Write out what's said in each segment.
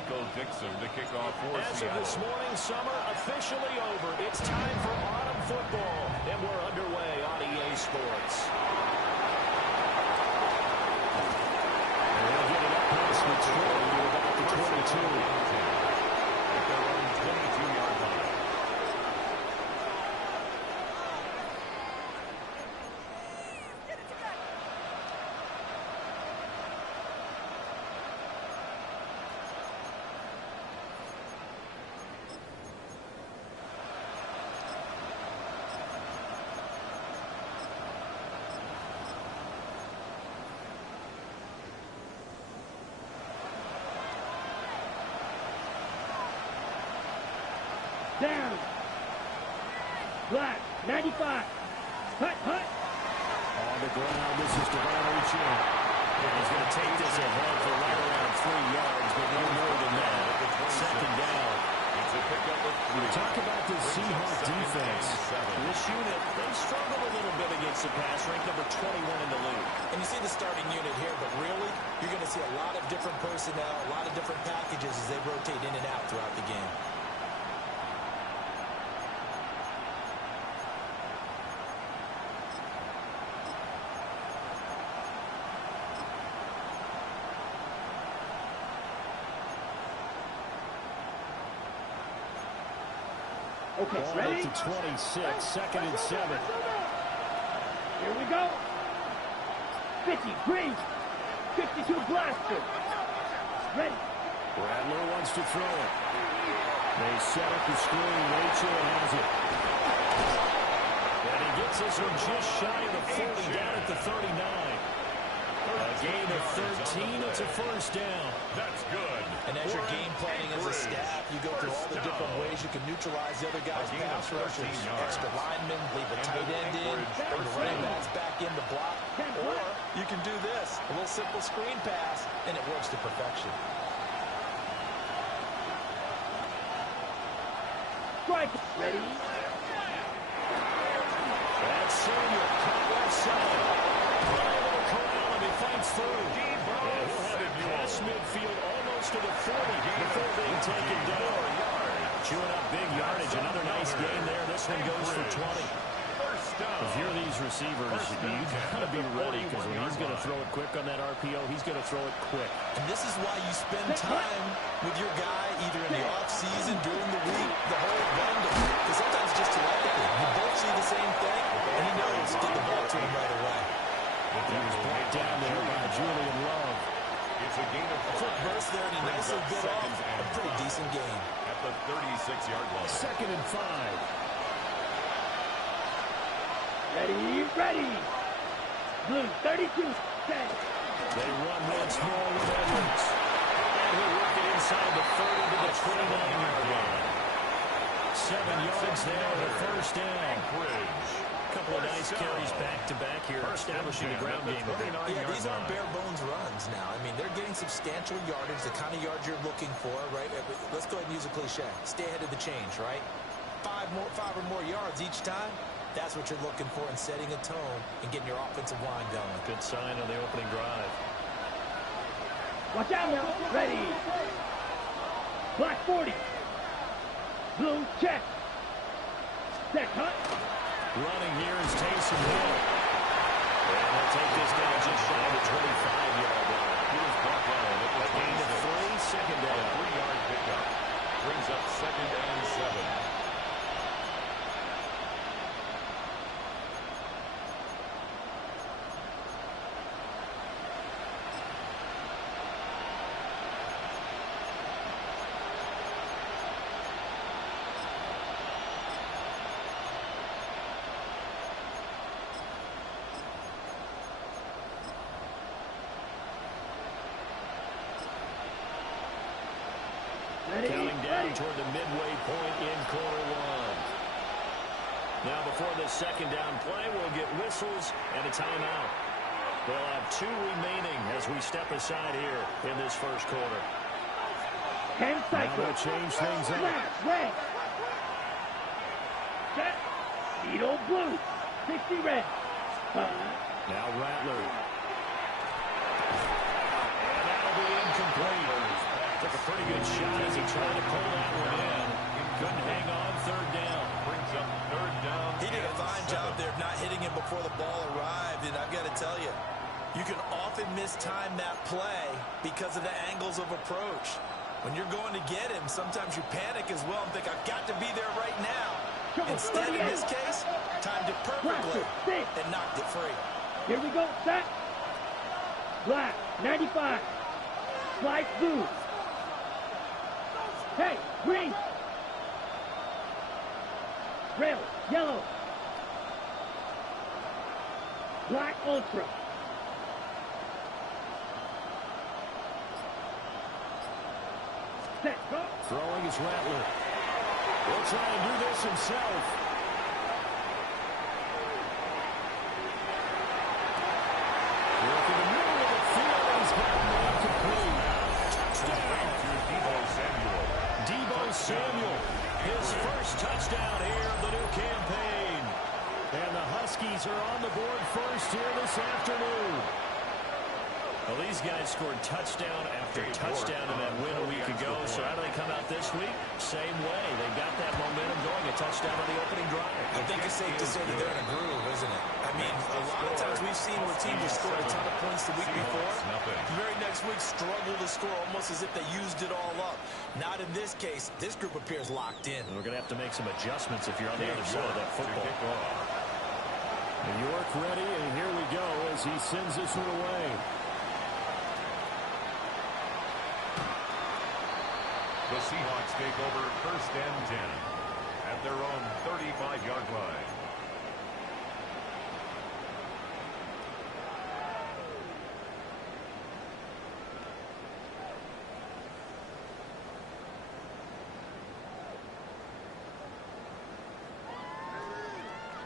to kick off for As Seattle. of this morning, summer officially over. It's time for autumn football, and we're underway on EA Sports. And they'll get it up past Detroit to about the 22. At their own 22-yard line. Down. Black. 95. Hut, hut. On the ground, this is Devon Richard. And he's going to take this ahead for right around 3 yards, but no more than that. Second down. It's a pickup of 3. Talk about the Seahawks defense. This unit, they struggled a little bit against the pass, ranked number 21 in the league. And you see the starting unit here, but really, you're going to see a lot of different personnel, a lot of different packages as they rotate in and out throughout the game. Okay, Ball ready? up to 26, second and 7. Here we go. 50, green. 52, blaster. Ready. Rattler wants to throw it. They set up the screen. Rachel has it. And he gets this one just shy of the 40, down at the 39. A gain of 13. It's a first down. That's good. And as you're game planning as a staff, you go through all the different ways you can neutralize the other guy's pass rushers. Extra linemen, leave a tight end in, bring the running backs back in to block. Or you can do this, a little simple screen pass, and it works to perfection. Strike. Ready. That's Samuel. Caught left side. Able to corral him. He fights through. And he'll have it past midfield almost to the 40 before being taken down. Chewing up big yardage. Another nice gain there. This one goes for 20. If you're these receivers, you got to be ready, because when he's going to throw it quick on that RPO, he's going to throw it quick. And this is why you spend time with your guy either in the offseason, during the week, the whole bundle. Because sometimes just telepathy. You both see the same thing, and he knows to get the ball to him right away. He was brought down there by Julian Love. It's a gain of Quick burst there, and he nicely bit off a pretty decent game. at the 36-yard line. Second and 5. Ready, ready. Blue, 32, set. They run once more with Edwards. And he'll work it inside the 30 to the 29-yard line. 7 yards there on the first down. A couple of nice carries back-to-back here, establishing the ground game a bit. Yeah, these aren't bare-bones runs now. I mean, they're getting substantial yardage, the kind of yards you're looking for, right? Let's go ahead and use a cliche. Stay ahead of the change, right? 5 or more yards each time. That's what you're looking for in setting a tone and getting your offensive line going. Good sign on the opening drive. Watch out now. Ready. Black 40. Blue, check. Set, hunt. Running here is Taysom Hill. And they'll take this down just shy of the 25-yard line. He was brought down at the Gain of 3, second down. 3-yard pickup. Brings up 2nd and 7. Counting down toward the midway point in quarter 1. Now before this second down play, we'll get whistles and a timeout. They'll have 2 remaining as we step aside here in this first quarter. 10 Now cycles. they'll change things up. Red. Set. Speedo blue. 60 red. Now Rattler. And that'll be incomplete. Took a pretty good Good shot as he tried to pull that one in. Couldn't hang on. Third down. Brings up third down. He did a fine job there of not hitting him before the ball arrived, and I've got to tell you, you can often mistime that play because of the angles of approach. When you're going to get him, sometimes you panic as well and think, I've got to be there right now. Instead, in this case, timed it perfectly and knocked it free. Here we go, set. Black, 95. Slide blue. Hey, green. Red, yellow. Black ultra. Set, go. Throwing is Rattler. He'll try and do this himself. Work in the middle of the field. He's got one complete. Touchdown. Deebo Samuel. His first touchdown here of the new campaign. And the Huskies are on the board first here this afternoon. Well, these guys scored touchdown after touchdown in that win a week ago. So how do they come out this week? Same way. They got that momentum going. A touchdown on the opening drive. I think it's safe to say that they're in a groove, isn't it? I mean, a lot of times we've seen where teams have scored a ton of points the week before. The very next week struggle to score almost as if they used it all up. Not in this case. This group appears locked in. We're going to have to make some adjustments if you're on the other side of that football. New York ready, and here we go as he sends this one away. The Seahawks take over first and 10 at their own 35-yard line.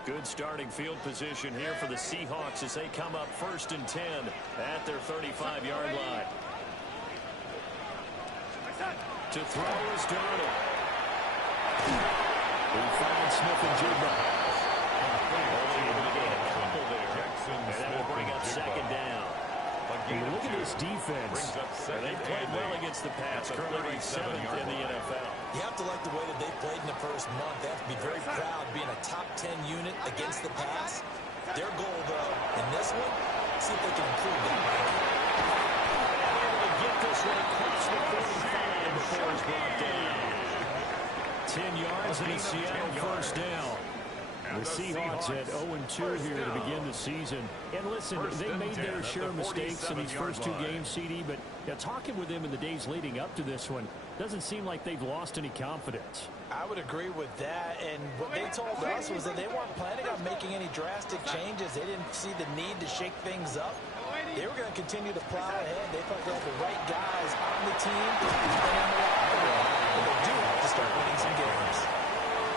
Good starting field position here for the Seahawks as they come up first and 10 at their 35-yard line. To throw is Darnold. He finds Smith and Jigba. Only able to get a couple there. And that will bring up second down. And look at this defense. They've played well against the pass. Currently ranked 7th in the NFL. You have to like the way that they played in the first month. They have to be very proud being a top 10 unit against the pass. Their goal, though, in this one, see if they can improve that ranking. Able to get this one across the 45 before he's brought down. 10 yards and a Seattle first down. The Seahawks at 0-2 here to begin the season. And listen, they made their share of mistakes in these first two games, CD, but talking with them in the days leading up to this one, doesn't seem like they've lost any confidence. I would agree with that, and what they told us was that they weren't planning on making any drastic changes. They didn't see the need to shake things up. They were going to continue to plow ahead. They felt they had the right guys on the team and in the locker room. But they do have to start winning some games.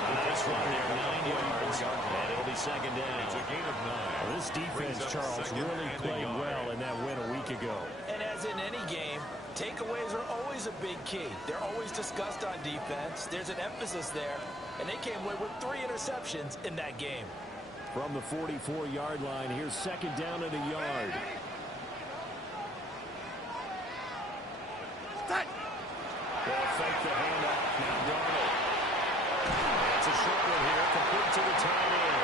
Nice run there, 9 yards, and it'll be second down. It's a gain of 9. This defense, Charles, really played well in that win a week ago. And as in any game, takeaways are always a big key. They're always discussed on defense. There's an emphasis there, and they came away with 3 interceptions in that game. From the 44-yard line, here's second down at a yard. They'll fake the handoff. Now Darnold. It's a short one here, complete to the tight end.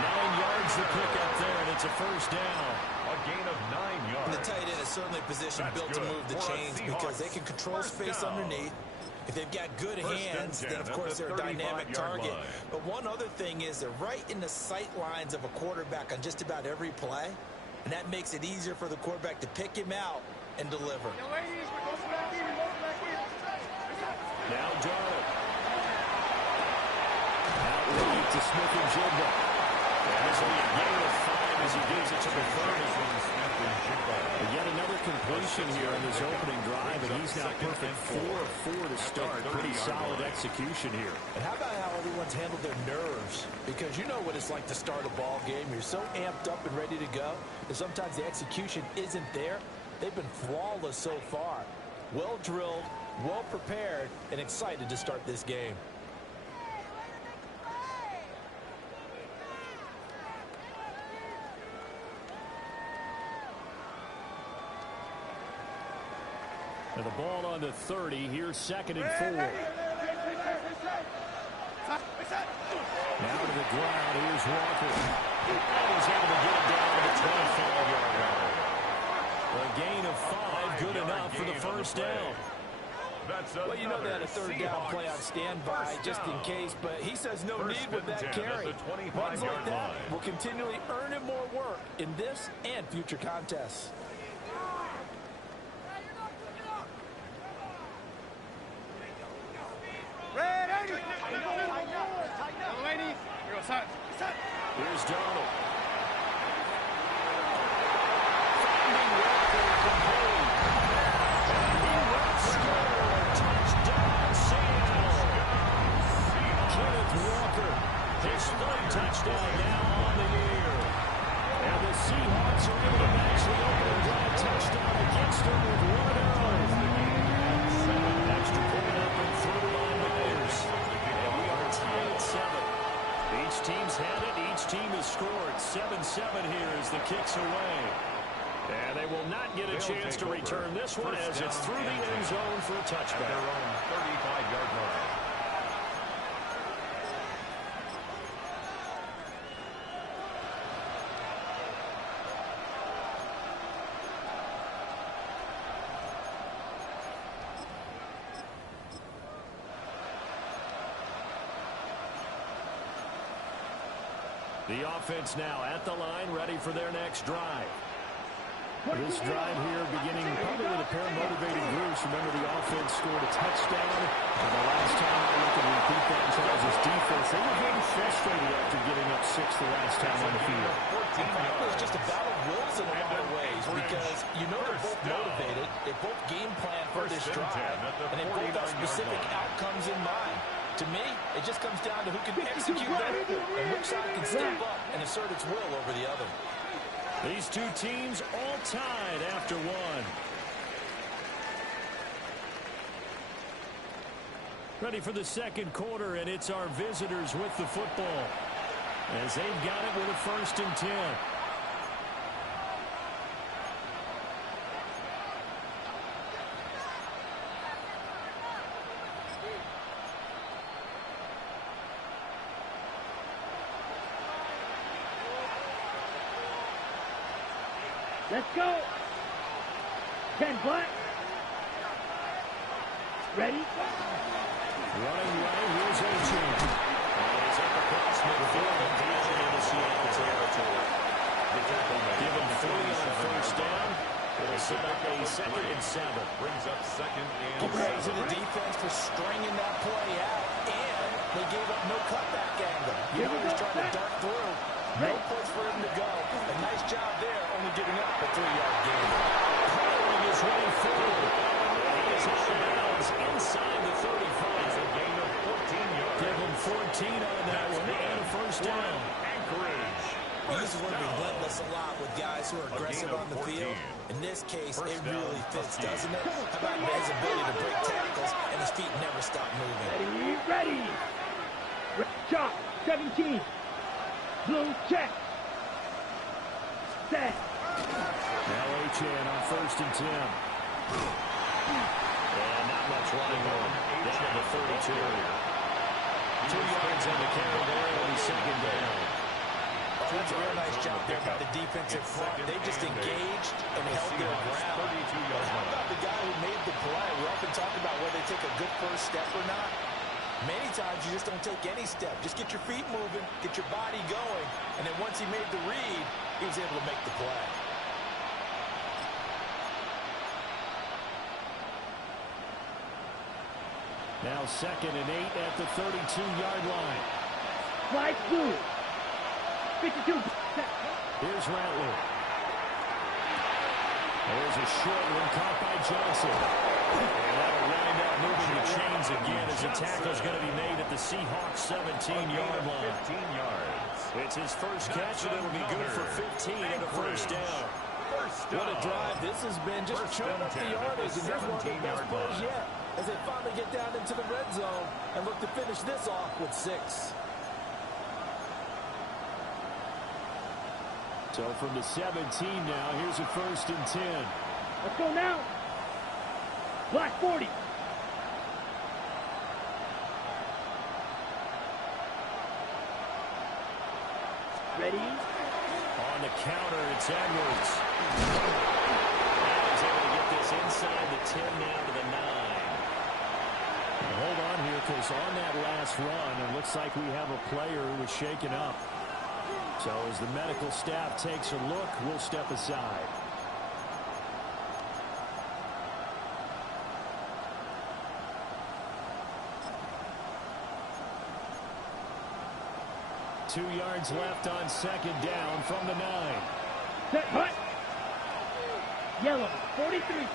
9 yards to pick up there, and it's a first down. A gain of 9 yards. And the tight end is certainly positioned built to move the chains because they can control space underneath. If they've got good hands, then of course they're a dynamic target. But one other thing is they're right in the sight lines of a quarterback on just about every play. And that makes it easier for the quarterback to pick him out and deliver. Now Darnold. Out lead to Smith and Jigba. And this will be a gain of 5 as he gives it to the 30. Yet another completion here in this opening drive, and he's now perfect 4 of 4 to start. Pretty solid execution here. And how about how everyone's handled their nerves? Because you know what it's like to start a ball game. You're so amped up and ready to go, and sometimes the execution isn't there. They've been flawless so far. Well drilled, well prepared, and excited to start this game. And the ball on the 30. Here's 2nd and 4. Now to the ground. Here's Walker. And he's able to get it down to the 25-yard line. A gain of 5, good enough for the first down. Well, you know they had a third down play on standby just in case, but he says no need with that carry. Runs like that will continually earn him more work in this and future contests. Here's Donald. Touchdown now on the year. And the Seahawks are able to match the opening drive touchdown against them with one of their own. Extra point up and through by Myers. And we are tied at 7. Each team's had it. Each team has scored. 7-7 here as the kick's away. And they will not get a chance to return this one as it's through the end zone for a touchback. Their own 35-yard line. The offense now at the line, ready for their next drive. This drive here beginning probably with a pair of motivated groups. Remember, the offense scored a touchdown. And the last time I look at repeat that Charles' defense, they were very frustrated after giving up 6 the last time on the field. And frankly, it was just a battle of wills in a lot of ways because you know they're both motivated. They both game plan for this drive, and they both have specific outcomes in mind. To me, it just comes down to who can execute better and which side can step up and assert its will over the other. These two teams all tied after one. Ready for the second quarter, and it's our visitors with the football as they've got it with a 1st and 10. Let's go. 10 black. Ready? Running right, here's A-Chain. And he's up across midfield and deep into Seattle territory. Give him 3 on 1st down. It'll set up a 2nd and 7. Brings up 2nd and 7. Congrats to the defense for stringing that play out, and they gave up no cutback angle. You know he was trying to dart through. No place for him to go. A nice job there, only giving up a 3-yard gain. Powering his way forward. He is out of bounds inside the 35. A gain of 14 yards. Give him 14 on that one and a 1st down. Anchorage. He uses the word relentless a lot with guys who are aggressive on the field. In this case, it really fits, doesn't it? How about his ability to break tackles and his feet never stop moving? Ready. Chop. 17. Blue check. Set. Now A-Chan on 1st and 10. And not much running on. Down to the 32. 2 yards on the carry there on the 2nd down. Oh, that's a real nice job there by the defensive front. They just engaged and held their ground. How about the guy who made the play? We often talk about whether they take a good first step or not. Many times you just don't take any step. Just get your feet moving, get your body going, and then once he made the read, he was able to make the play. Now 2nd and 8 at the 32-yard line. Slide through. 52. Here's Rattler. There's a short one caught by Johnson. And that'll wind up moving the chains again as the tackle's going to be made at the Seahawks 17-yard line. 15 yards. It's his first catch, and it'll be good for 15 and a 1st down. What a drive this has been, just chewing up the yardage, and here's one of the best plays yet as they finally get down into the red zone and look to finish this off with 6. So from the 17 now, here's a 1st and 10. Let's go now. Black 40. Ready? On the counter, it's Edwards. And he's able to get this inside the 10 now to the 9. Hold on here, because on that last run, it looks like we have a player who was shaken up. So as the medical staff takes a look, we'll step aside. Two yards left on second down from the 9. Set, hut. Yellow, 43.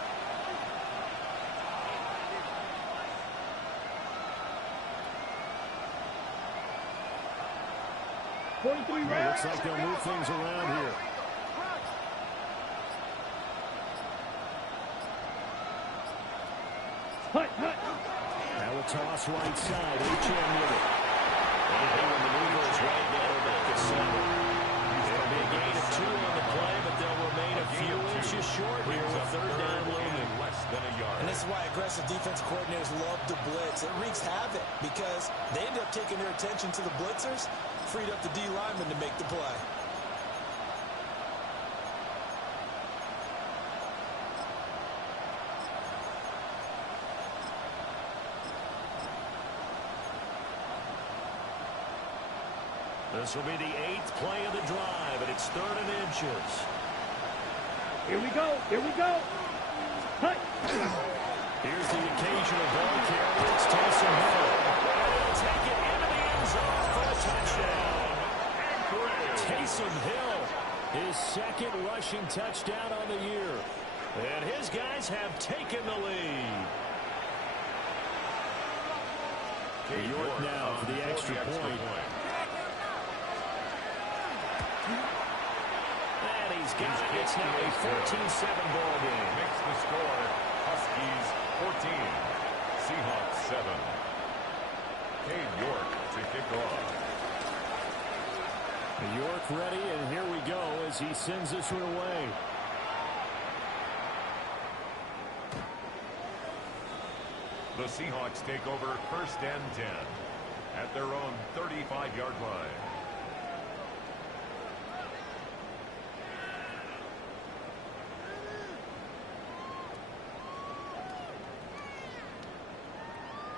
Well, looks like they'll move things around here. Hut, hut. Now a toss right side. H.M. with it. And he maneuvers right down back to 7. It'll be a gain of 2 on the play, but they'll remain a few inches short here with third down looming. Less than a yard. And this is why aggressive defense coordinators love to blitz. It wreaks havoc because they end up taking their attention to the blitzers, freed up the D lineman to make the play. This will be the 8th play of the drive, and it's 3rd and inches. Here we go. Here we go. Hut. Here's the occasional ball carrier. It's Taysom Hill. And he'll take it into the end zone for a touchdown. Taysom Hill, his 2nd rushing touchdown on the year. And his guys have taken the lead. York now for the extra point. And he's got it. It's now a 14-7 ball game. Makes the score. Huskies 14. Seahawks 7. Cade York to kick off. York ready, and here we go as he sends this one away. The Seahawks take over 1st and 10 at their own 35-yard line.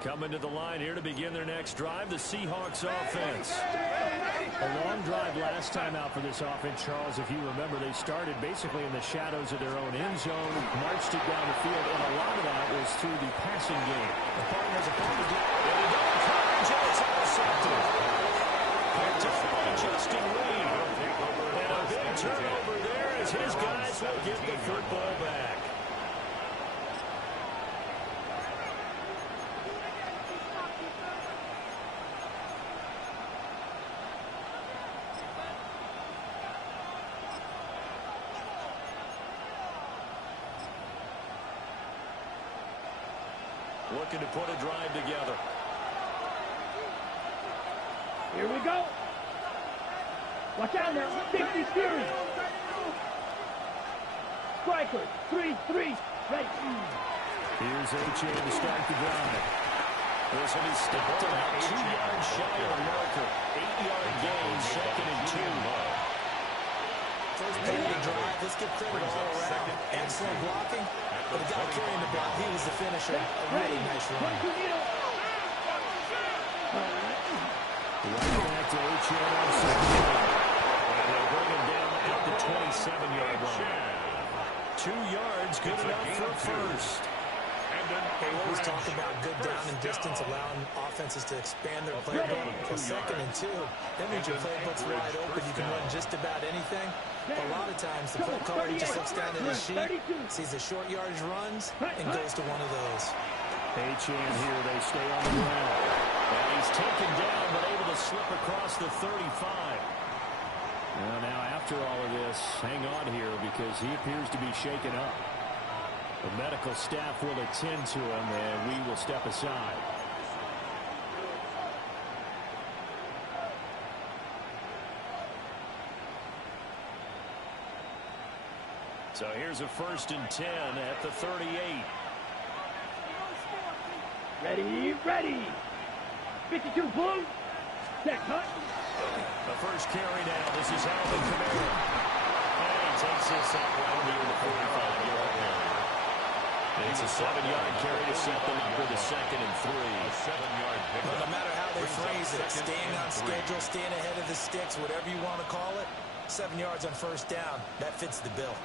Coming to the line here to begin their next drive, the Seahawks offense. A long drive last time out for this offense, Charles. If you remember, they started basically in the shadows of their own end zone, marched it down the field, and a lot of that was through the passing game. The partners are going to do it. There we go. Coverage, and it's intercepted. Picked up by Justin Reed. And a big turnover there as his guys will get the football back. Looking to put a drive together. Here we go. Watch out now. 50 series. Striker. 3-3. Right. Here's H.M. to start the drive. This will be stopped about 2 yards shy of the marker. 8-yard gain, 2nd and 2. First play of the drive. Let's give credit all around. Excellent blocking. But the guy carrying the block, he was the finisher. A really nice run. Right back to H.M. on 2nd down. And they'll bring him down at the 27-yard line. 2 yards, good enough for a first. They always talk about good down and distance, allowing offenses to expand their playbook. For 2nd and 2, that means your playbook's wide open. You can run just about anything. A lot of times, the play caller just looks down at his sheet, sees the short yardage runs, and goes to one of those. H.M. here, they stay on the ground. And he's taken down, but able to slip across the 35. Now, after all of this, hang on here because he appears to be shaken up. The medical staff will attend to him, and we will step aside. So here's a 1st and 10 at the 38. Ready, ready. 52 blue. Set, cut. The first carry now. This is Alvin Kamara. And he takes this up around near the 45-yard area. It's a 7-yard carry to set them up with a 2nd and 3. A 7-yard pickup. No matter how they phrase it, staying on schedule, staying ahead of the sticks, whatever you want to call it, 7 yards on first down, that fits the bill.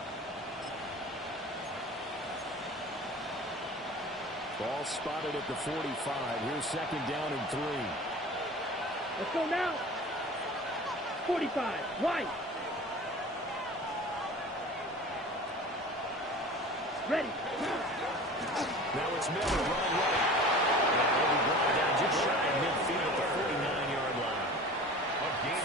Ball spotted at the 45. Here's 2nd down and 3. Let's go now. 45. Right. Ready. Now it's Miller running right. And he'll be brought down just shy of midfield at the 49-yard line.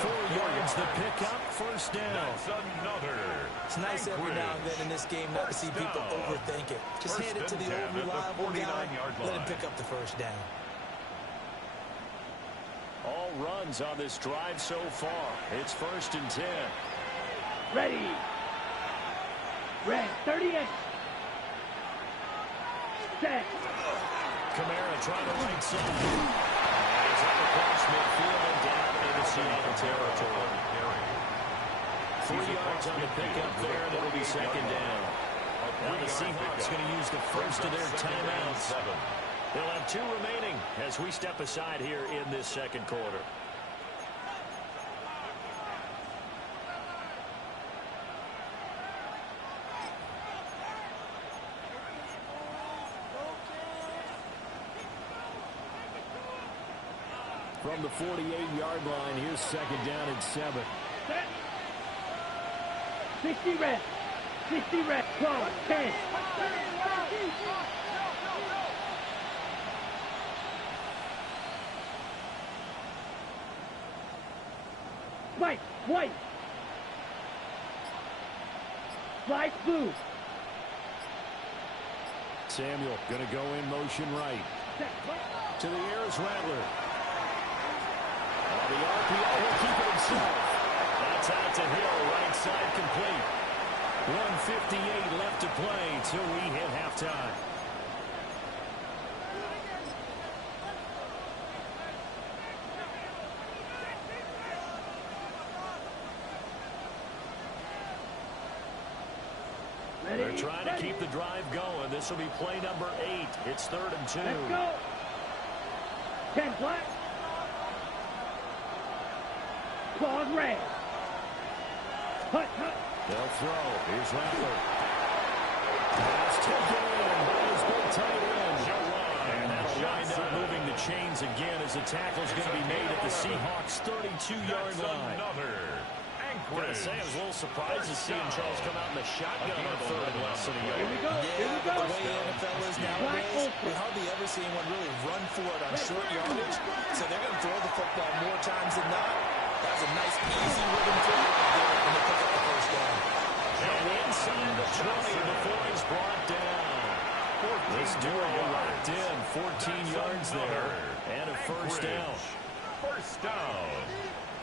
4 yards the pickup, first down. That's another. It's nice every now and then in this game not to see people overthink it. Just hand it to the old reliable guy, let him pick up the first down. All runs on this drive so far. It's 1st and 10. Ready. Red, 38. Set. Kamara trying to right side. And he's up across midfield and down into Seattle territory. 3 yards on the pickup there, and it'll be 2nd down. Now the Seahawks going to use the first of their timeouts. They'll have 2 remaining as we step aside here in this 2nd quarter. From the 48-yard line, here's 2nd down and 7. Set. 60 red. 60 red. 12. 10. White. White. Light blue. Samuel going to go in motion right. Set. To the air is Rattler. The RPO will keep it himself. That's out to Hill, right side complete. 1:58 left to play till we hit halftime. Ready. They're trying to keep the drive going. This will be play number 8. It's 3rd and 2. Let's go. 10 black. 12 red. Hut, hut. They'll throw. Here's Rattler. Pass taken in by his big tight end. And that'll wind up moving the chains again as the tackle's going to be made at the Seahawks' 32-yard line. I was a little surprised to see him, Charles, come out in the shotgun on 3rd and less than a yard. Here we go. Here we go. The way the NFL is nowadays, we hardly ever see anyone really run for it on short yardage. So they're going to throw the football more times than not. That was a nice, easy rhythm throw right there, and they pick up the first down. And inside the 20 before he's brought down. This duo locked in, 14 yards there, and a first down. First down.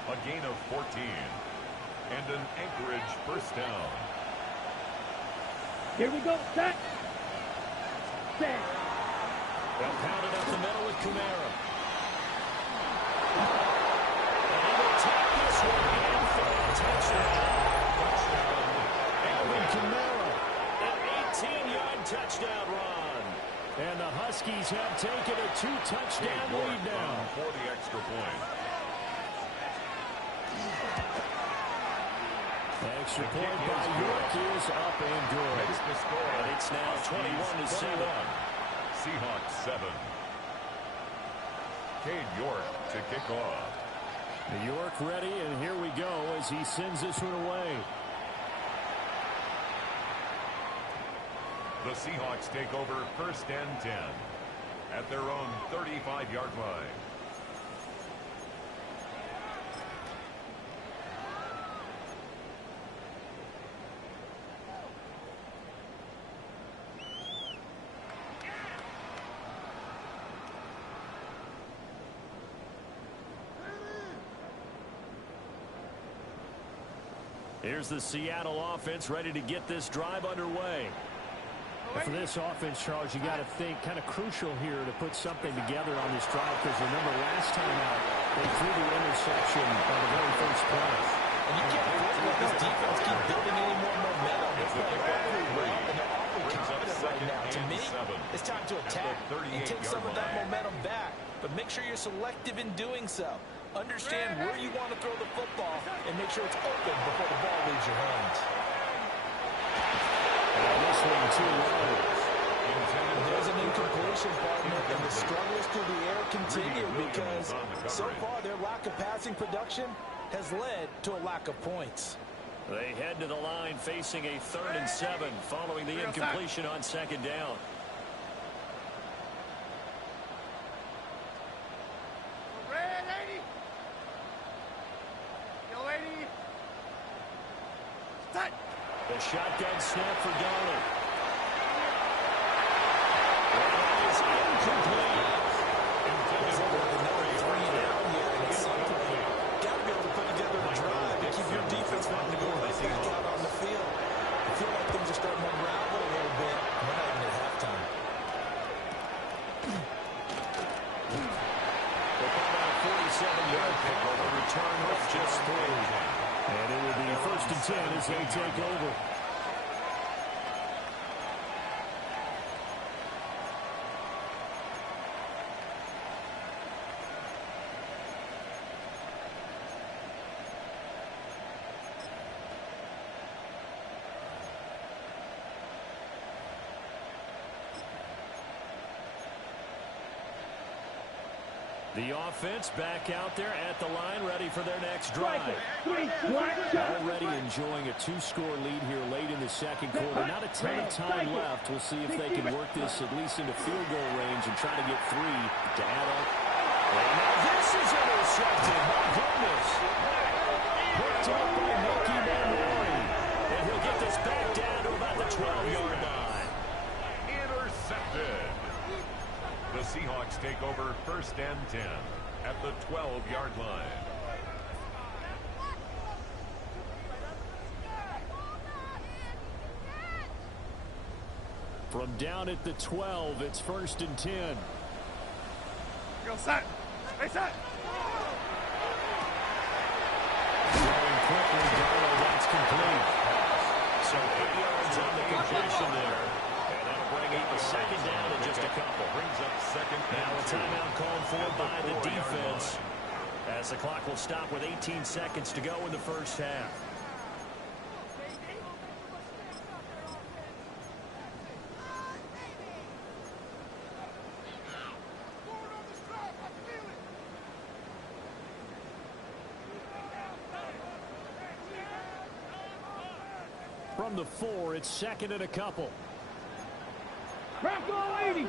A gain of 14. And an Anchorage first down. Here we go. Set. Set. They'll pound it up the middle with Kamara. And he will take this one in for a touchdown. Alvin Kamara, an 18-yard touchdown run. And the Huskies have taken a 2-touchdown lead now. For the extra point. Extra point by York is up and good. Makes the score. And it's now 21-7. Seahawks 7. Cade York to kick off. New York ready, and here we go as he sends this one away. The Seahawks take over 1st and 10 at their own 35-yard line. Here's the Seattle offense ready to get this drive underway. For this offense, Charles, you got to think kind of crucial here to put something together on this drive, because remember last time out they threw the interception on the very first play. And you can't afford to let this defense keep building any more momentum. They're playing awfully well, and they're awfully confident right now. To me, it's time to attack and take some of that momentum back. But make sure you're selective in doing so. Understand where you want to throw the football and make sure it's open before the ball leaves your hands. And this one too low. There's an incompletion, partner, and the struggles through the air continue because so far their lack of passing production has led to a lack of points. They head to the line facing a 3rd and 7 following the incompletion on 2nd down. The shotgun snap for Darnold. That is incomplete. There's another 3 and out here, and at some point, got to be able to put together a drive to keep your defense wanting to go right back out on the field. I feel like things are starting to unravel a little bit. We're not even at halftime. They're coming out 47-yard pickup. A return of just 3. And it will be 1st and 10 as they take over. The offense back out there at the line, ready for their next drive. Already enjoying a 2-score lead here late in the 2nd quarter. Not a ton of time left. We'll see if they can work this at least into field goal range and try to get 3 to add up. And now this is intercepted. My goodness. Picked up by Mickey Manlori. And he'll get this back down to about the 12-yard line. Intercepted. The Seahawks take over 1st and 10 at the 12-yard line. From down at the 12, it's 1st and 10. Go set. Stay set. Going quickly, Darnold, that's complete. So 8 yards on the completion there. And that'll bring up a 2nd down in just a couple. Brings up 2nd Now a and 2. timeout called for by the defense as the clock will stop with 18 seconds to go in the 1st half. From the 4, it's 2nd and a couple. Crack all 80.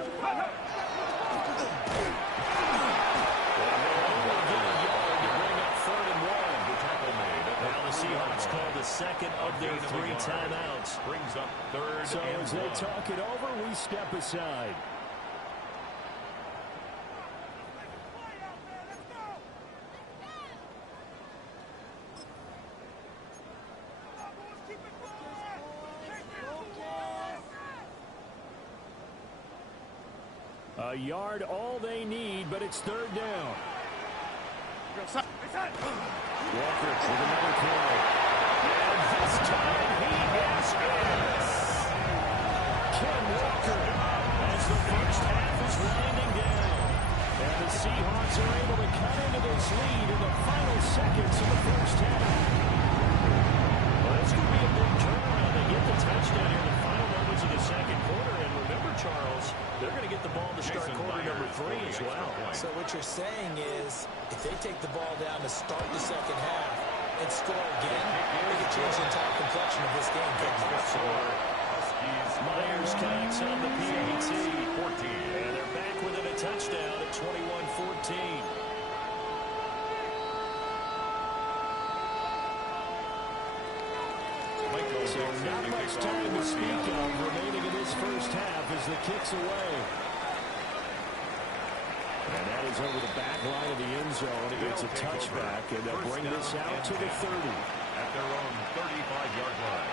Now the Seahawks call the 2nd of their 3 timeouts. Brings up 3rd So and as they 1. talk it over, we step aside. A yard all they need, but it's 3rd down. Walker with another play. And this time he is in. Ken Walker as the 1st half is winding down. And the Seahawks are able to cut into this lead in the final seconds of the 1st half. Well, that's going to be a big turnaround. They get the touchdown here in the final moments of the 2nd quarter. And remember, Charles, they're going to get the ball to start quarter number 3 as well. So what you're saying is, if they take the ball down to start the 2nd half and score again, they can change the entire complexion of this game. Myers connects on the PAT. 14. And they're back within a touchdown at 21-14. So not much time to speak of remaining in this 1st half as the kick's away. And that is over the back line of the end zone. It's a touchback, and they'll bring this out to the 30. At their own 35-yard line.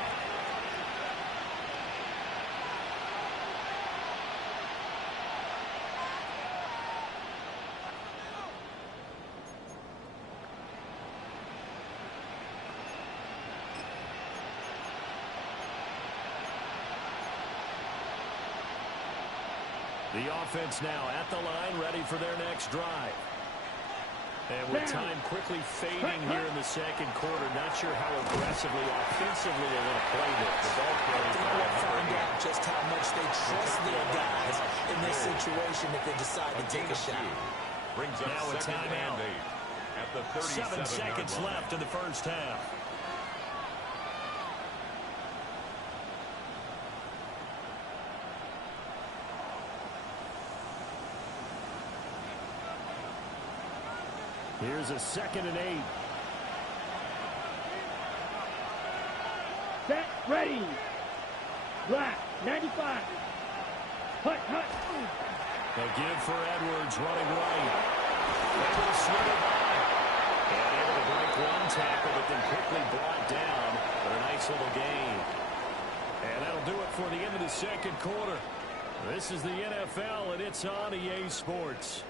The offense now at the line, ready for their next drive. And with time quickly fading here in the second quarter, not sure how aggressively, offensively they're going to play this. We'll find out just how much they trust their guys in this situation if they decide to take a shot. Brings up now a timeout. At the 7 seconds left in the first half. Here's a 2nd and 8. Set, ready. Black, 95. Hut, hut. A give for Edwards running right. Able to slip it by. And able to break one tackle, but then quickly brought down. But a nice little gain. And that'll do it for the end of the second quarter. This is the NFL, and it's on EA Sports.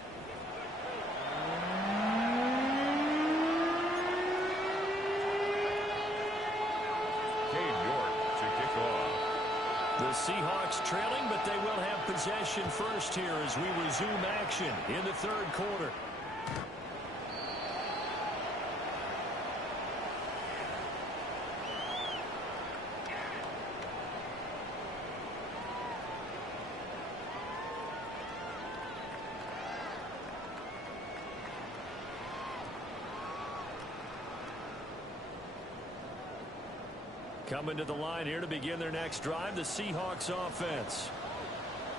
The Seahawks trailing, but they will have possession first here as we resume action in the third quarter. Coming to the line here to begin their next drive, the Seahawks offense.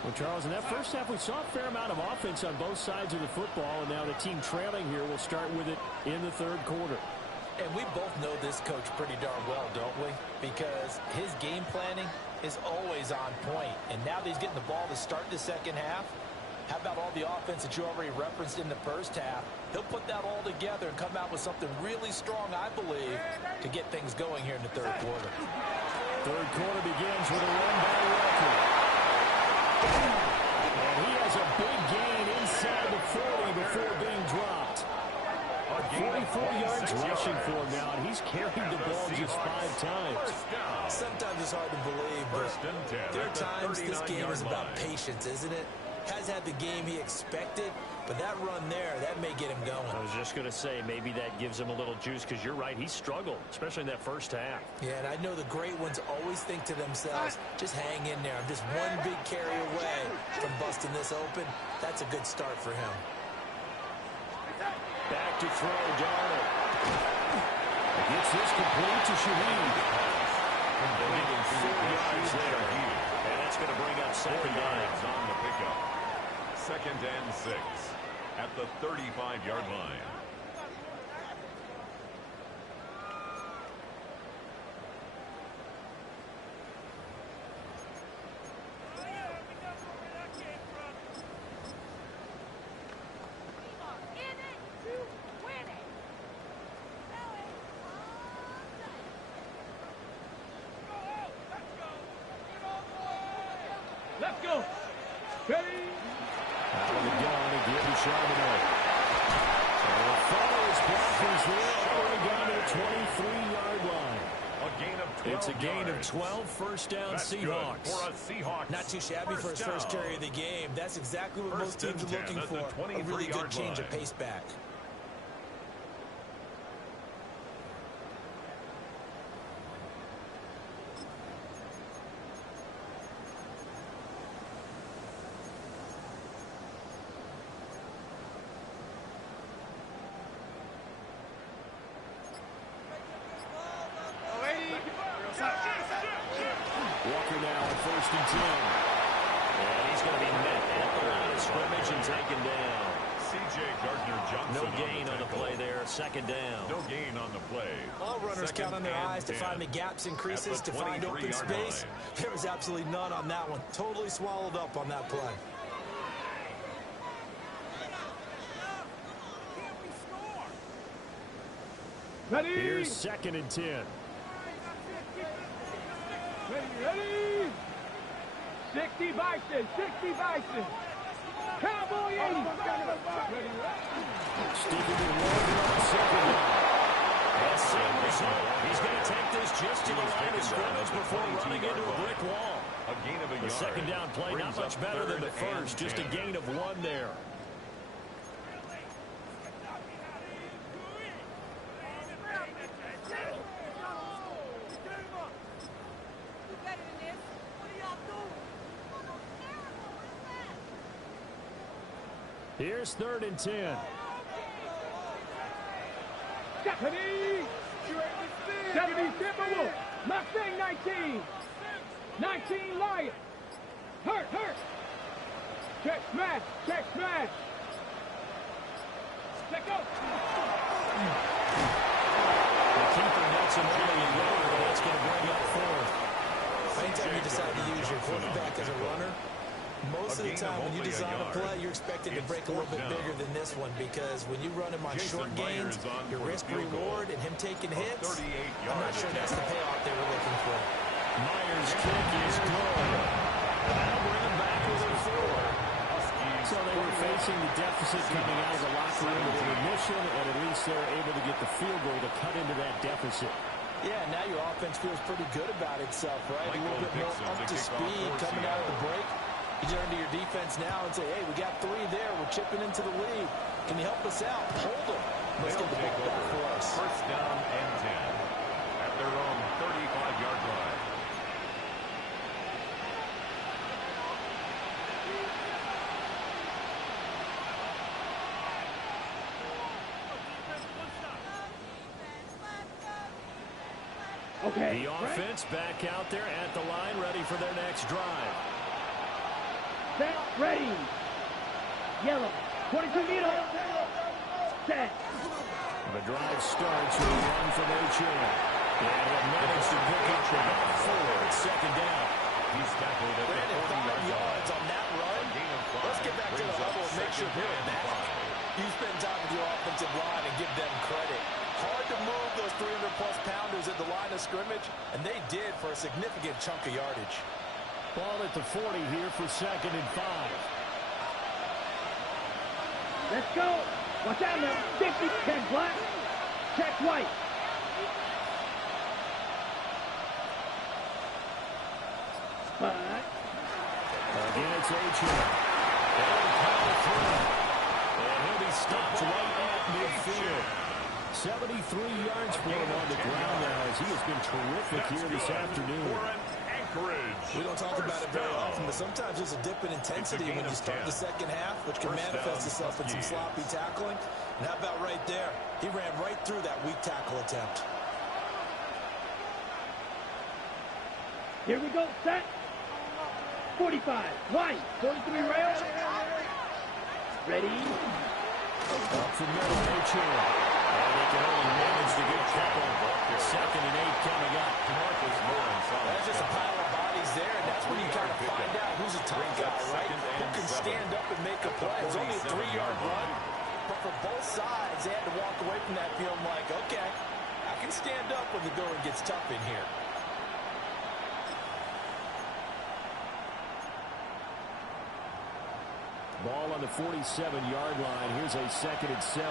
Well, Charles, in that first half, we saw a fair amount of offense on both sides of the football, and now the team trailing here will start with it in the third quarter. And we both know this coach pretty darn well, don't we? Because his game planning is always on point. And now that he's getting the ball to start the second half, how about all the offense that you already referenced in the first half? He'll put that all together and come out with something really strong, I believe, to get things going here in the third quarter. Third quarter begins with a run by Walker. And he has a big gain inside the 40 before being dropped. 44 yards rushing for him now, and he's carried the ball just 5 times. Sometimes it's hard to believe, but there are times this game is about patience, isn't it? Has had the game he expected, but that run there, that may get him going. I was just going to say, maybe that gives him a little juice, because you're right, he struggled, especially in that first half. Yeah, and I know the great ones always think to themselves, just hang in there. I'm just one big carry away from busting this open. That's a good start for him. Back to throw, Darnold. Gets this complete to Shaheed. Getting 4 yards there. And that's going to bring up 2nd down. On the pickup. 2nd and 6 at the 35-yard line. Let's go. Ready. Out of the gun again to Charbonnet. So the follows blockers there all the way down to the 23-yard line. A gain of 12 It's a gain yards. of 12, first down That's Seahawks. good for a Seahawks. Not too shabby for his first carry of the game. That's exactly what most teams are looking for. A really good change of pace back. Walker now at 1st and 10. And he's going to be met at the line of scrimmage and taken down. C.J. Gardner-Johnson. No gain on the play there. 2nd down. No gain on the play. All runners count on their eyes to find the gaps and creases, to find open space. There was absolutely none on that one. Totally swallowed up on that play. Ready. Here's 2nd and 10. Ready. 60 Bison. 60 Bison. Cowboy 80. Sticking with Walker on 2nd down. And same result. He's going to take this just to the line of scrimmage before running into a brick wall. A gain of a The yard. second down play, not Brings much up better than the 3rd and first. Just a 10. gain of 1 there. Here's 3rd and 10. Stephanie! 70 Timberwolves! Mustang 19! 19 Lions! Hurt! Check smash! Check out! The keeper nets him early and low, but that's going to bring up 4th. Anytime you decide to use your quarterback as a runner, most of the time when you design a play, you're expected to break a little bit bigger than this one, because when you run him on short gains, your risk-reward and him taking hits, I'm not sure that's the payoff they were looking for. Myers' kick is good. That'll bring him back with a 4. So they were facing the deficit coming out of the locker room with intermission, and at least they were able to get the field goal to cut into that deficit. Yeah, now your offense feels pretty good about itself, right? A little bit more up to speed coming out of the break. You turn to your defense now and say, hey, we got 3 there. We're chipping into the lead. Can you help us out? Hold them. Let's get the ball back for us. 1st down and 10 at their own 35-yard line. Okay. The offense back out there at the line, ready for their next drive. Set, ready. Yellow. 22 meter. Set. The drive starts with a run from H.A. And he'll manage to pick up about 4. It's 2nd down. He's tackled at the 40-yard yards line. on that run. Let's get back to the huddle and make sure we're back. You spend time with your offensive line and give them credit. Hard to move those 300-plus pounders at the line of scrimmage, and they did for a significant chunk of yardage. Ball at the 40 here for 2nd and 5. Let's go. Watch out now. 50. 10 black. Check white. Spot. Again, it's H.A. And power through. And he'll be stopped right at midfield. 73 yards for him on the ground now, as he has been terrific here this afternoon. We don't talk about it very often, but sometimes there's a dip in intensity when you start the second half, which can manifest itself in some sloppy tackling. And how about right there? He ran right through that weak tackle attempt. Here we go. Set. 45. White. 43 rail. Ready. Up the middle, H.A. And they can only manage to get a couple. 2nd and 8 coming up. That's just a pile of bodies there, and that's when you kind of find out who's a top guy, right? Who can stand up and make a play. It was only a 3-yard run, but for both sides, they had to walk away from that feeling like, okay, I can stand up when the going gets tough in here. Ball on the 47-yard line. Here's a 2nd and 7.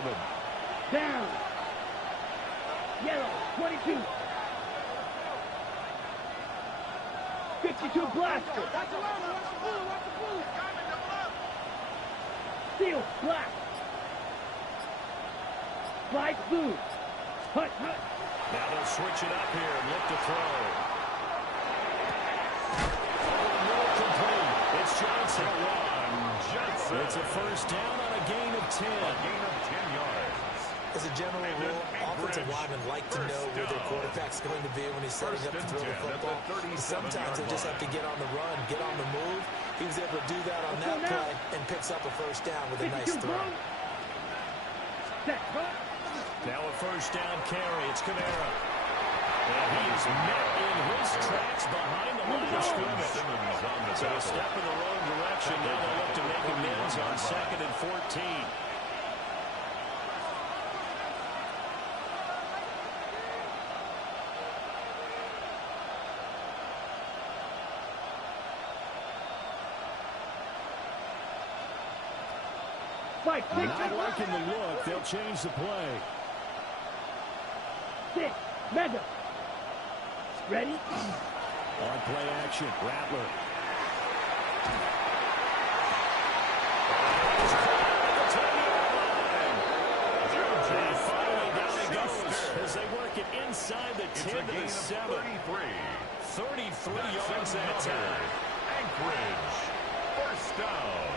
Down. Yellow. 22. 52 blaster. Steel black. Light blue. Hut. Now they'll switch it up here and look to throw. Complete. It's Johnson. It's a 1st down on a gain of 10. A gain of 10 yards. As a general rule, offensive linemen like to know where their quarterback's going to be when he's setting up to throw the football. Sometimes they just have to get on the run, get on the move. He was able to do that on that play and picks up a 1st down with a nice throw. Now a 1st down carry. It's Kamara. And he is met in his tracks behind the line of scrimmage. So a step in the wrong direction. Now they'll look to make amends on 2nd and 14. Not liking the look. They'll change the play. 6. Mega. Ready? On play action. Rattler. As they work it inside the 10 to the 7. 33 yards that time. Anchorage. First down.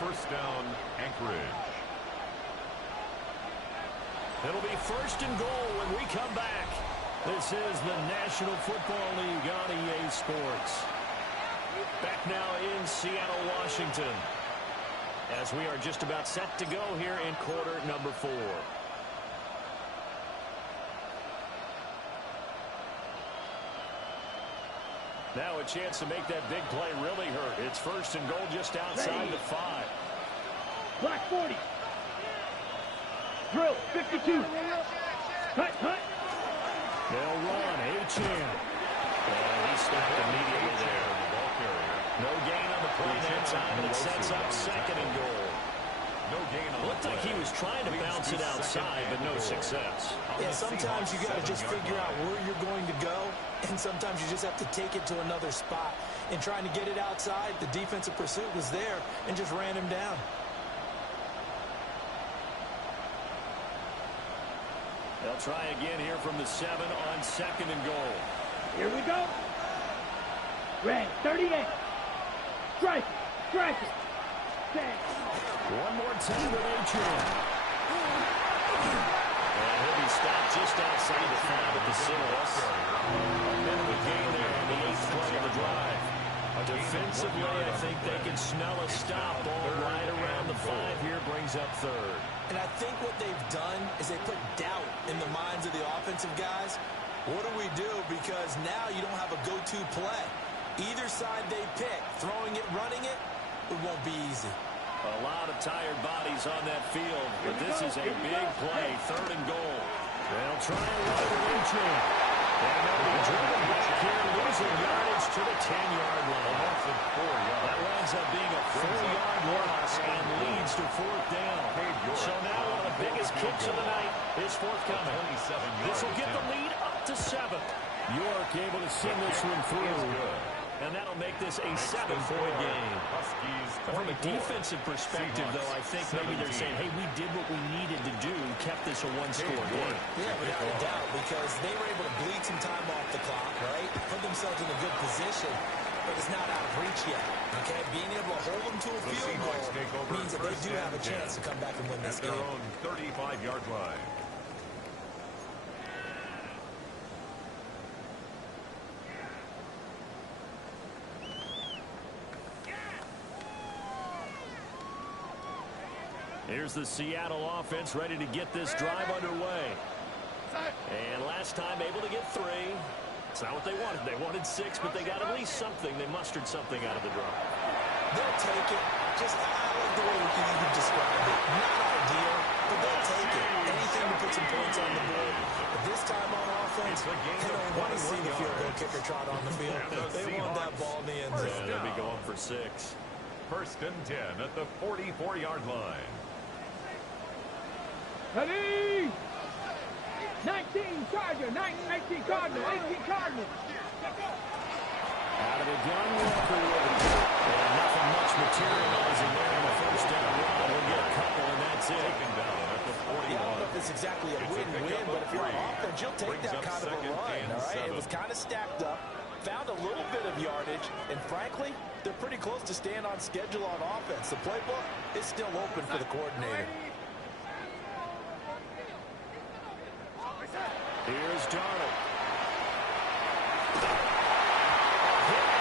First down, Anchorage. It'll be first and goal when we come back. This is the National Football League on EA Sports. Back now in Seattle, Washington, as we are just about set to go here in quarter number 4. Now a chance to make that big play really hurt. It's first and goal just outside the 5. Black 40. Drill 52. Hut. They'll run. Achane. And he stopped immediately there. No gain on the play that time, but it sets up second and goal. No gain on Looked like he was trying to bounce it outside, but no success. Yeah, sometimes you got to just figure out where you're going to go, and sometimes you just have to take it to another spot. And trying to get it outside, the defensive pursuit was there and just ran him down. They'll try again here from the 7 on second and goal. Here we go. Red 38. Strike it. One more time with Achane. And he'll be stopped just outside the 5 at the 6. A minute of gain there on the 8th play of the drive. Defensively, I think they can smell a stop. Ball right around the 5 here, brings up third. And I think what they've done is they put doubt in the minds of the offensive guys. What do we do? Because now you don't have a go-to play. Either side they pick, throwing it, running it, it won't be easy. A lot of tired bodies on that field, but this is a big play, third and goal. They'll try and run with Achane. And they'll be driven back here, losing yardage to the 10-yard line. That winds up being a 4-yard loss and leads to fourth down. So now one of the biggest kicks of the night is forthcoming. This will get the lead up to 7. York able to send this one through. And that'll make this a 7-point game. From a defensive perspective, though, I think maybe they're saying, hey, we did what we needed to do, kept this a one-score game. Yeah, without a doubt, because they were able to bleed some time off the clock, right? Put themselves in a good position, but it's not out of reach yet, okay? Being able to hold them to a field goal means that they do have a chance to come back and win this game. At their own 35-yard line. Here's the Seattle offense ready to get this drive underway. And last time able to get 3. It's not what they wanted. They wanted 6, but they got at least something. They mustered something out of the drive. They'll take it. Just, I like the way you described it. Not ideal, but they'll take it. Anything to put some points on the board. But this time on offense, they don't want to see the field goal kicker trot on the field. They want that ball in the end zone. Yeah, they'll be going for 6. First and 10 at the 44-yard line. Ready? 19 Charger, 19 Cardinal, 18 Cardinal. Out of the gun, Walker with it. And nothing much materializing there in the first down run. We'll get a couple, and that's it. Taken down at the 41. Yeah, I don't know if it's exactly a win-win, but if you're on offense, you'll take that kind of a run, all right? It was kind of stacked up, found a little bit of yardage, and frankly, they're pretty close to staying on schedule on offense. The playbook is still open for the coordinator. Here's Darnold.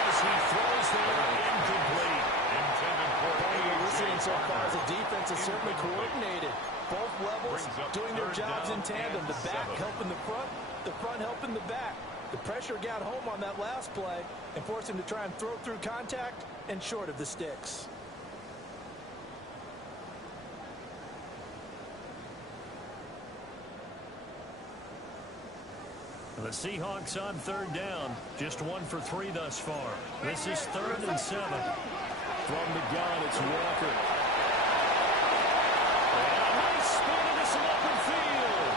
As he throws there, incomplete. Intended for You're listening so far as the defense is certainly coordinated. Both levels doing their jobs in tandem. The back helping the front helping the back. The pressure got home on that last play and forced him to try and throw through contact and short of the sticks. The Seahawks on third down. Just 1 for 3 thus far. This is 3rd and 7. From the gun, it's Walker. And a nice spin into some open field.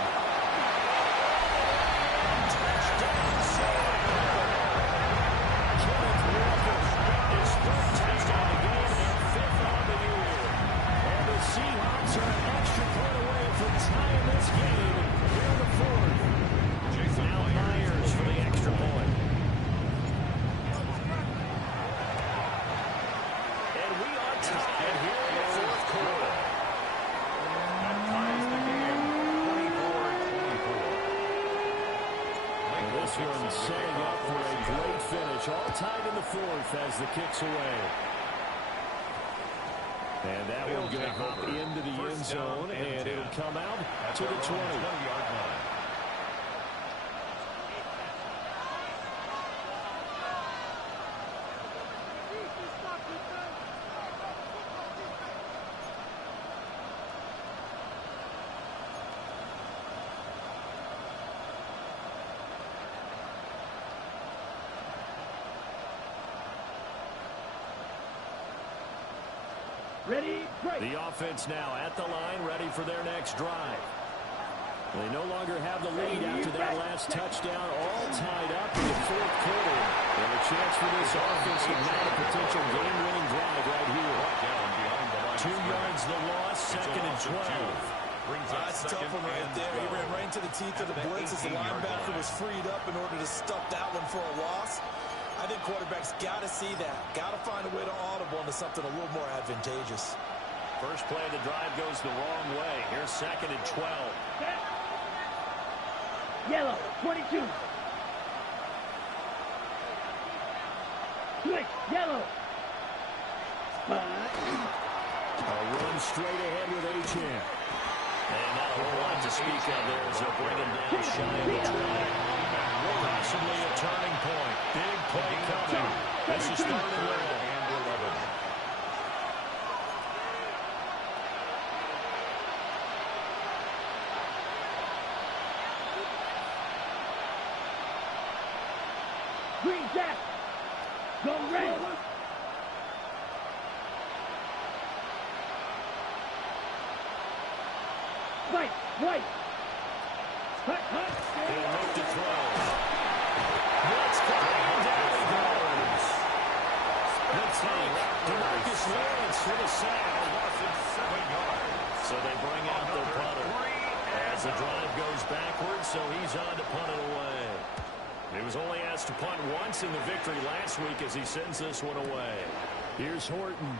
Touchdown, Kenneth Walker. His 3rd touchdown one setting up for a great finish. All tied in the fourth as the kick's away. And that one going to hop into the end zone, and it'll come out to the 20-yard line. Ready, break. The offense now at the line, ready for their next drive. They no longer have the lead after that last touchdown, all tied up in the fourth quarter. And a chance for this offense to mount a potential game-winning drive right here. 2 yards the loss, second and 12. That's a tough one right there. He ran right into the teeth of the blitz as the linebacker was freed up in order to stop that one for a loss. I think quarterbacks got to see that. Got to find a way to audible into something a little more advantageous. First play of the drive goes the wrong way. Here's second and 12. Yellow, 22. Switch, yellow. A run straight ahead with Achane. And not a whole lot to speak of there as they'll bring him down shy of the 20. Possibly a turning point. Big play coming. This is third and 11. Green Jack. Go red. White. Hut. He'll make the throw. Blitz coming. Down he goes. The take. DeMarcus Lawrence for the sack. Loss of 7 yards. So they bring out their punter. As the drive goes backwards, so he's on to punt it away. He was only asked to punt once in the victory last week as he sends this one away. Here's Horton.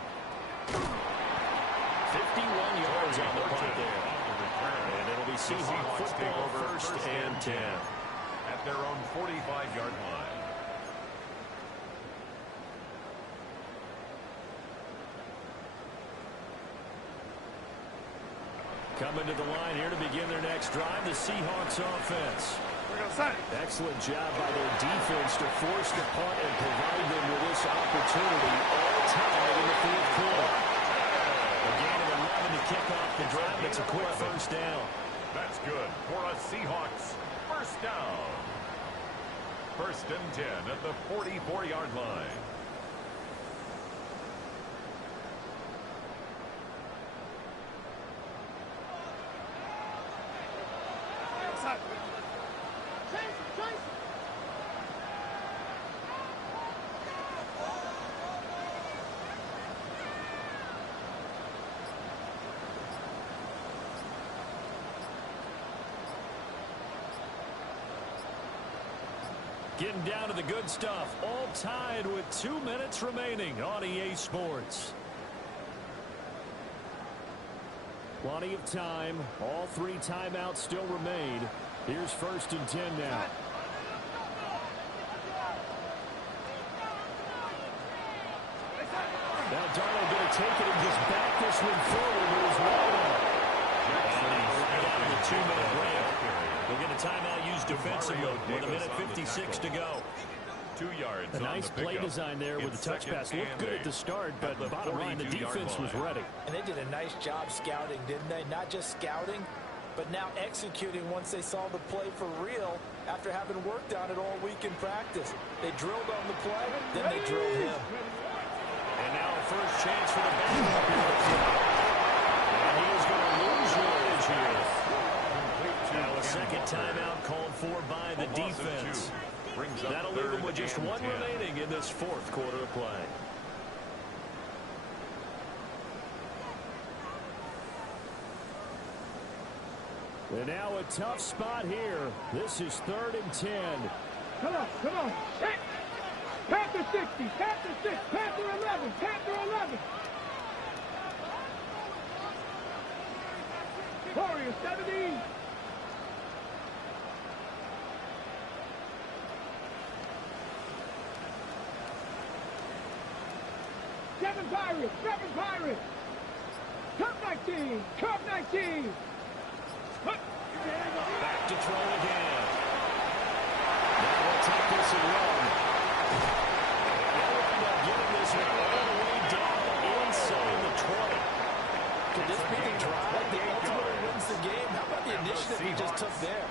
51 yards on the punt there. And it'll be Seahawk football first and 10. At their own 45-yard line. Coming to the line here to begin their next drive, the Seahawks offense. Excellent job by their defense to force the punt and provide them with this opportunity, all tied in the fourth quarter. A gain of 11 to kick off the drive. It's a quick first down. That's good for a Seahawks first down. First and 10 at the 44-yard line. Getting down to the good stuff. All tied with 2 minutes remaining on EA Sports. Plenty of time. All 3 timeouts still remain. Here's first and 10 now. Now Darnold going to take it and just back this one forward to his right. And down to the 2-minute break. We'll get a timeout used defensively with 1:56 to go. 2 yards. A nice play design there with the touch pass. Looked good at the start, but bottom line, the defense was ready. And they did a nice job scouting, didn't they? Not just scouting, but now executing once they saw the play for real after having worked on it all week in practice. They drilled on the play, then they drilled him. And now a first chance for the backup. And he is going to lose yards here. Now a second timeout called for by the defense. That'll leave them with just 1 remaining in this fourth quarter of play. And now a tough spot here. This is 3rd and 10. Come on. Set. Panther 60, Panther 6, Panther 11, Panther 11. Warrior 70. 7 Pirates, 7 Pirates. Cup 19, Cup 19. Back to throw again. Now we'll take this and run. And they'll end up getting this one all the way down inside the 20. Could this be the drive that ultimately wins the game? How about the initiative he just took there?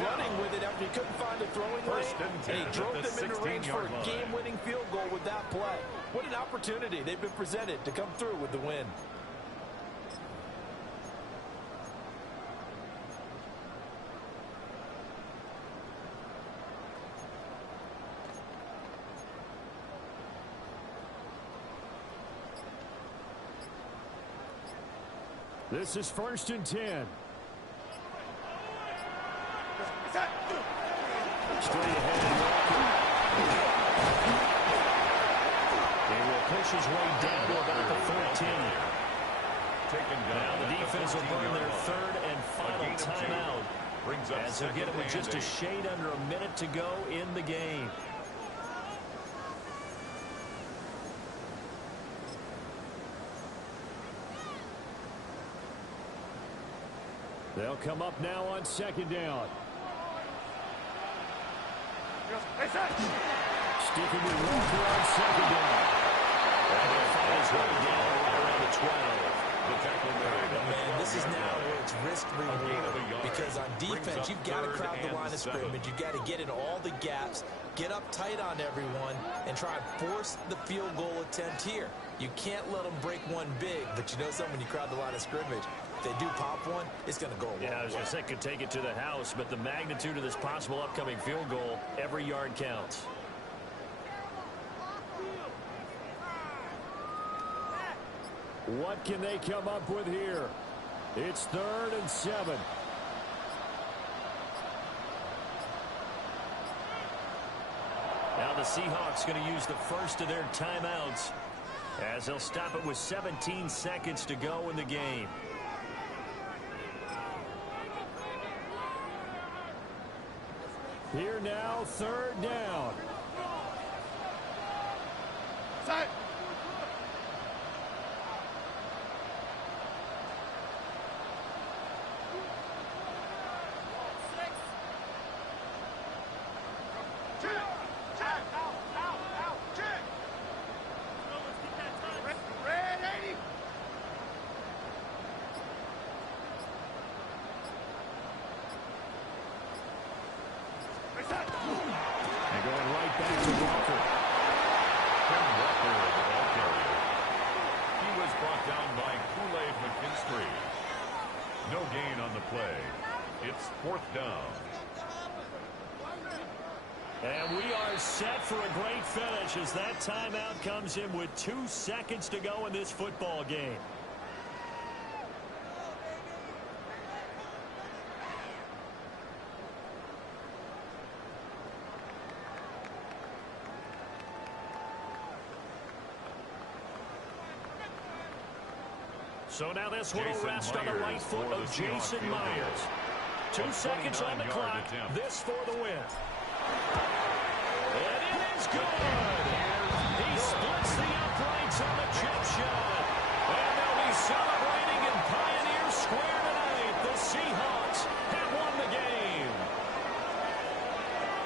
Running with it after he couldn't find a throwing lane, and he drove them into range for a game-winning field goal with that play. What an opportunity they've been presented to come through with the win. This is 1st and 10. Straight ahead and Walker. He will push his way down to about the 14. Now the defense will burn their 3rd and final timeout, as they'll get it with just a shade under a minute to go in the game. They'll come up now on 2nd down. Sticking with Walker on 2nd down. And he'll find his way down right around the 12. Man, this is now where it's risk-reward, because on defense, you've got to crowd the line of scrimmage. You've got to get in all the gaps, get up tight on everyone, and try and force the field goal attempt here. You can't let them break one big, but you know something, when you crowd the line of scrimmage, if they do pop one, it's going to go a long way. Yeah, I was going to say could take it to the house, but the magnitude of this possible upcoming field goal, every yard counts. What can they come up with here? It's 3rd and 7. Now the Seahawks going to use the first of their timeouts, as they'll stop it with 17 seconds to go in the game. Here now, 3rd down. Set. And going right back to Walker. Ken Walker, the ball carrier. He was brought down by Kool-Aid McKinstry. No gain on the play. It's 4th down. And we are set for a great finish as that timeout comes in with 2 seconds to go in this football game. So now this one will rest on the right foot of Jason Myers. 2 seconds on the clock. This for the win. And it is good. He splits the uprights on the